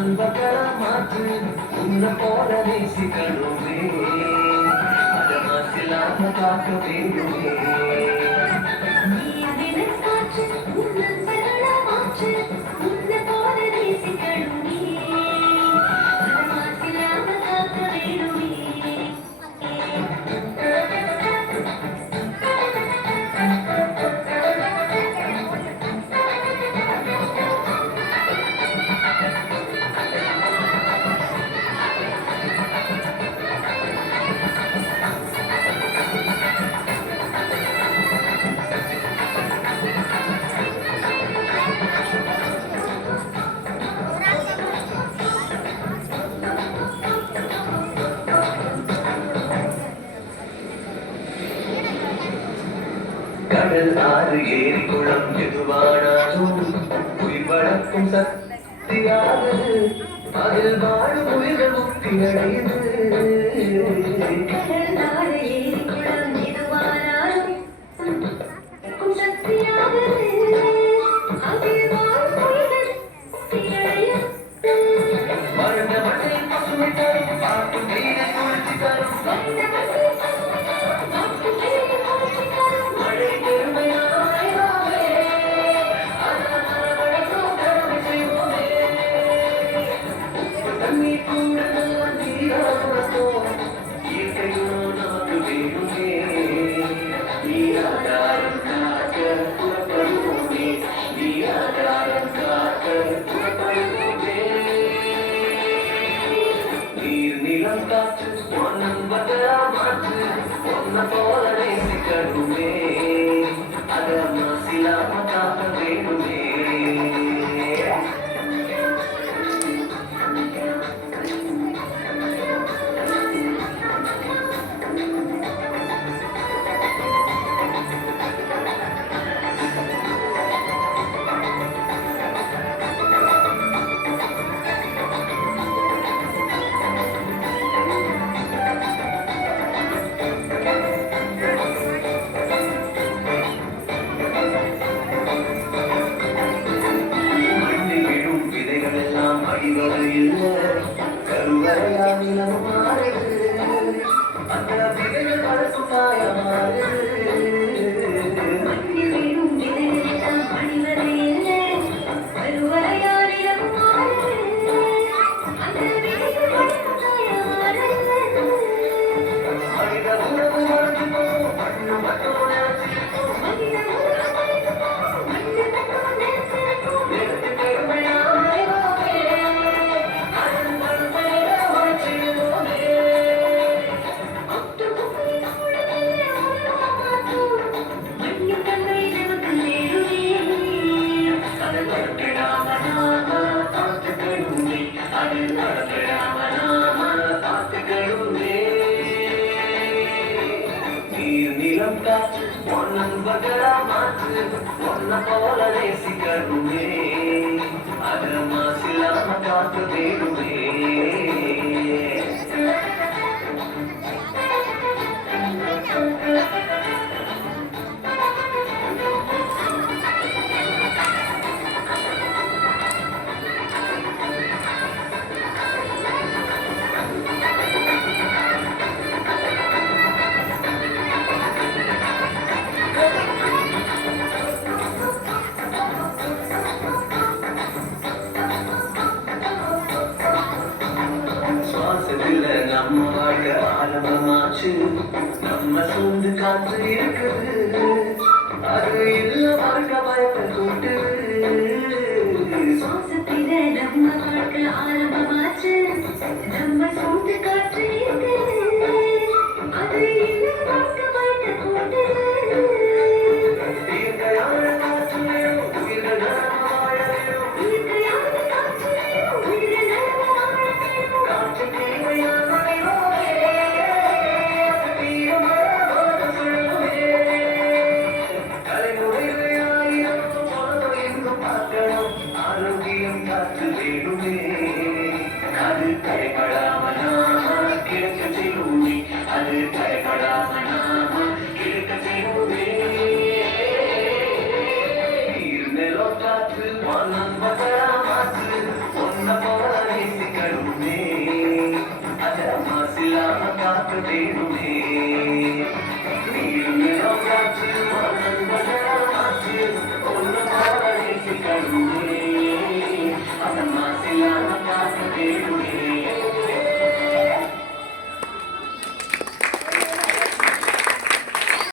நண்பர்களா மாற்று உன்னை போல நேசிக்கணுமே அத மாசில்லாம காக்க வேண்டுமே கடல் ஆறு ஏரி குளம் எதுவானாலும் உயிர் வளர்க்கும் சக்தியானது அதில் வாழும் உயிர்கள் முக்தி அடையுது மரண மட்டை பசுமை தரும் பாட்டு நீரை குளிர்ச்சி தரும் ஒன்ன போல நேசிக்கணுமே அத மாசில்லாம காக்க வேணுமே கருவறையானிலம் மாறுது அந்த விதைகள் வளர்க்கும் தாயமாறு மனித உணவு வளர்ந்து மண்ணு மட்டும் நண்பர்களா மாற்று ஒன்ன போல நேசிக்கணுமே அத மாசில்லாம காக்க வேணுமே நம்ம வாழ்க்கை ஆரம்பமாச்சு நம்ம சூழ்ந்து காத்து இருக்குது அது இல்ல வாழ்க்கை பயத்தை கூட்டு சுவாசத்தில நம்ம வாழ்க்கை ஆரம்பமாச்சு நம்ம சூழ்ந்து காத்து இருக்குது அது இல்ல வாழ்க்கை பயத்தை கூட்டு ஆரோக்கியம் காத்து வேணுமே அது தடைபடாம நாம கிடைக்க செய்வோமே அது தடைபடாம நாம கிடைக்க செய்வோமே நீர் நிலம் காத்து மனம் பகரா மாற்று ஒன்ன போல எனக்காக காக்க வேணுமே